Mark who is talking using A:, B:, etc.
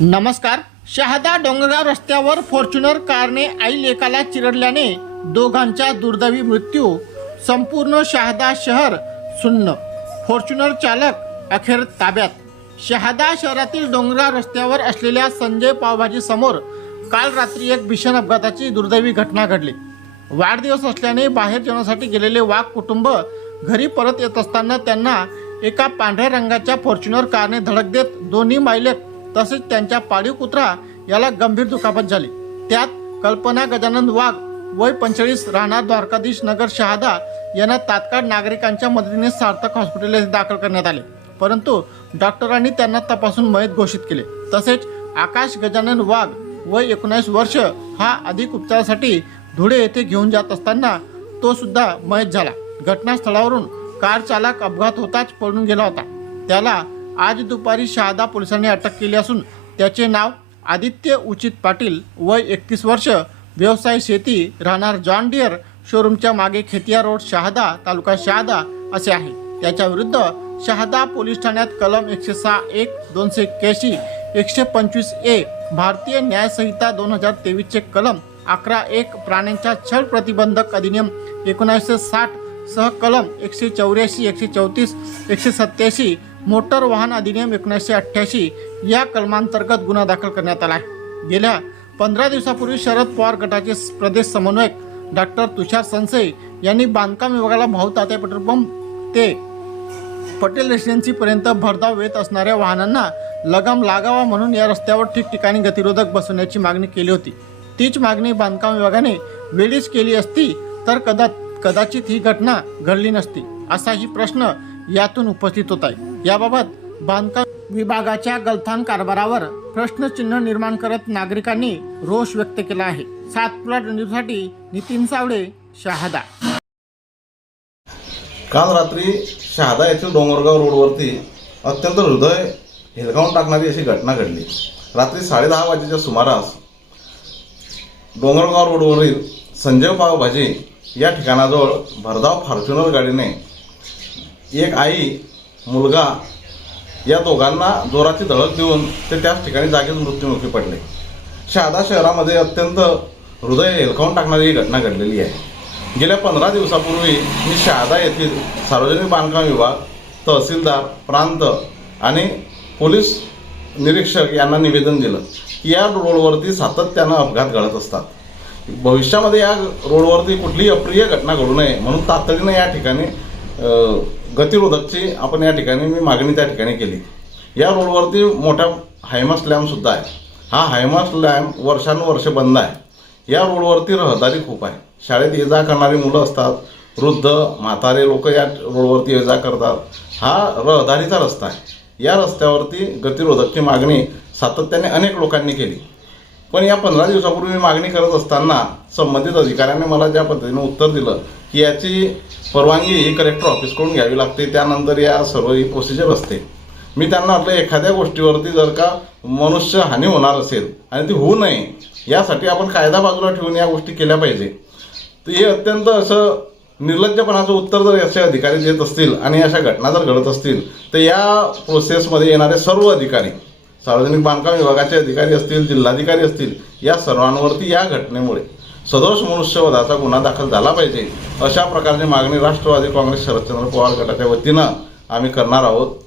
A: नमस्कार शहादा डोंगरगाव रस्त्यावर फॉर्च्युनर कारने आई लेकाला चिरडल्याने दोघांचा दुर्दैवी मृत्यू. संपूर्ण शहादा शहर सुन्न. फॉर्च्युनर चालक अखेर ताब्यात. शहादा शहरातील डोंगरगाव रस्त्यावर असलेल्या संजय पावभाजी समोर काल रात्री एक भीषण अपघाताची दुर्दैवी घटना घडली. वाढदिवस असल्याने बाहेर जेवणासाठी गेलेले वाघ कुटुंब घरी परत येत असताना त्यांना एका पांढऱ्या रंगाच्या फॉर्च्युनर कारने धडक देत दोन्ही मायलेक तसेच त्यांच्या पाळीव कुत्रा याला गंभीर दुखापत झाली. त्यात कल्पना गजानन वाघ वय पंचेचाळीस राहणार द्वारकाधीश नगर शहादा यांना तात्काळ नागरिकांच्या मदतीने सार्थक हॉस्पिटल दाखल करण्यात आले. परंतु डॉक्टरांनी त्यांना तपासून मयत घोषित केले. तसेच आकाश गजानन वाघ वय एकोणीस वर्ष हा अधिक उपचारासाठी धुळे येथे घेऊन जात असताना तो सुद्धा मयत झाला. घटनास्थळावरून कार चालक अपघात होताच पळून गेला होता. त्याला आज दुपारी शहादा पोलिसांनी अटक केली असून त्याचे नाव आदित्य उचित पाटील वय एकतीस वर्ष व्यवसाय शेती राहणार जॉन डिअर शोरूमच्या मागे खेतिया रोड शहादा तालुका शहादा असे आहे. त्याच्या विरुद्ध शहादा पोलीस ठाण्यात कलम एकशे सहा एक दोनशे एक्क्याऐंशी एकशे पंचवीस ए भारतीय न्यायसंहिता दोन हजार तेवीसचे कलम अकरा एक प्राण्यांच्या छळ प्रतिबंधक अधिनियम एकोणीसशे साठ सह कलम एकशे चौऱ्याऐंशी एकशे चौतीस एकशे सत्याऐंशी मोटर वाहन अधिनियम एकोणीसशे अठ्ठ्याऐंशी या कलमांतर्गत गुन्हा दाखल करण्यात आला आहे. गेल्या पंधरा दिवसापूर्वी शरद पवार गटाचे प्रदेश समन्वयक डॉक्टर तुषार संसे यांनी बांधकाम विभागाला भाऊ तात्या पेट्रोल पंप ते पटेल रेसिडेन्सीपर्यंत भरधाव येत असणाऱ्या वाहनांना लगाम लागावा म्हणून या रस्त्यावर ठिकठिकाणी गतिरोधक बसवण्याची मागणी केली होती. तीच मागणी बांधकाम विभागाने वेळीच केली असती तर कदा कदाचित ही घटना घडली नसती असाही प्रश्न यातून उपस्थित होत आहे. याबाबत बांधकाम विभागाच्या गलथान कारभारावर प्रश्नचिन्ह निर्माण करत नागरिकांनी रोष व्यक्त केला आहे. सातपुरा न्यूजसाठी नितीन सावळे शहादा.
B: काल रात्री शहादा येथील डोंगरगाव रोडवरती अत्यंत हृदय हेलकावून टाकणारी अशी घटना घडली. रात्री साडेदहा वाजेच्या सुमारास डोंगरगाव रोडवरील संजय पावभाजी या ठिकाणाजवळ भरधाव फॉर्च्युनर गाडीने एक आई मुलगा या दोघांना जोराची धडक देऊन ते त्याच ठिकाणी जागीच मृत्युमुखी पडले. शहादा शहरामध्ये अत्यंत हृदय हेलकावून टाकणारी ही घटना घडलेली आहे. गेल्या पंधरा दिवसापूर्वी मी शहादा येथील सार्वजनिक बांधकाम विभाग तहसीलदार प्रांत आणि पोलीस निरीक्षक यांना निवेदन दिलं की या रोडवरती सातत्यानं अपघात घडत असतात. भविष्यामध्ये या रोडवरती कुठलीही अप्रिय घटना घडू नये म्हणून तातडीनं या ठिकाणी गतिरोधकची आपण या ठिकाणी मी मागणी त्या ठिकाणी केली. या रोडवरती मोठा हायमा स्लॅमसुद्धा आहे. हा हायमा स्लॅम वर्षानुवर्ष बंद आहे. या रोडवरती रहदारी खूप आहे. शाळेत ये जा करणारी मुलं असतात. वृद्ध म्हातारे लोक या रोडवरती ये जा करतात. हा रहदारीचा रस्ता आहे. या रस्त्यावरती गतिरोधकची मागणी सातत्याने अनेक लोकांनी केली. पण या पंधरा दिवसापूर्वी मी मागणी करत असताना संबंधित अधिकाऱ्याने मला ज्या पद्धतीने उत्तर दिलं की याची परवानगी ही कलेक्टर ऑफिसकडून घ्यावी लागते. त्यानंतर या सर्व ही प्रोसिजर असते. मी त्यांना म्हटलं एखाद्या गोष्टीवरती जर का मनुष्य हानी होणार असेल आणि ती होऊ नये यासाठी आपण कायदा बाजूला ठेवून या गोष्टी केल्या पाहिजे. तर हे अत्यंत असं निर्लज्जपणाचं उत्तर जर असे अधिकारी देत असतील आणि अशा घटना जर घडत असतील तर या प्रोसेसमध्ये येणारे सर्व अधिकारी सार्वजनिक बांधकाम विभागाचे अधिकारी असतील जिल्हाधिकारी असतील या सर्वांवरती या घटनेमुळे सदोष मनुष्यवधाचा गुन्हा दाखल झाला पाहिजे. अशा प्रकारची मागणी राष्ट्रवादी काँग्रेस शरदचंद्र पवार गटाच्या वतीनं आम्ही करणार आहोत.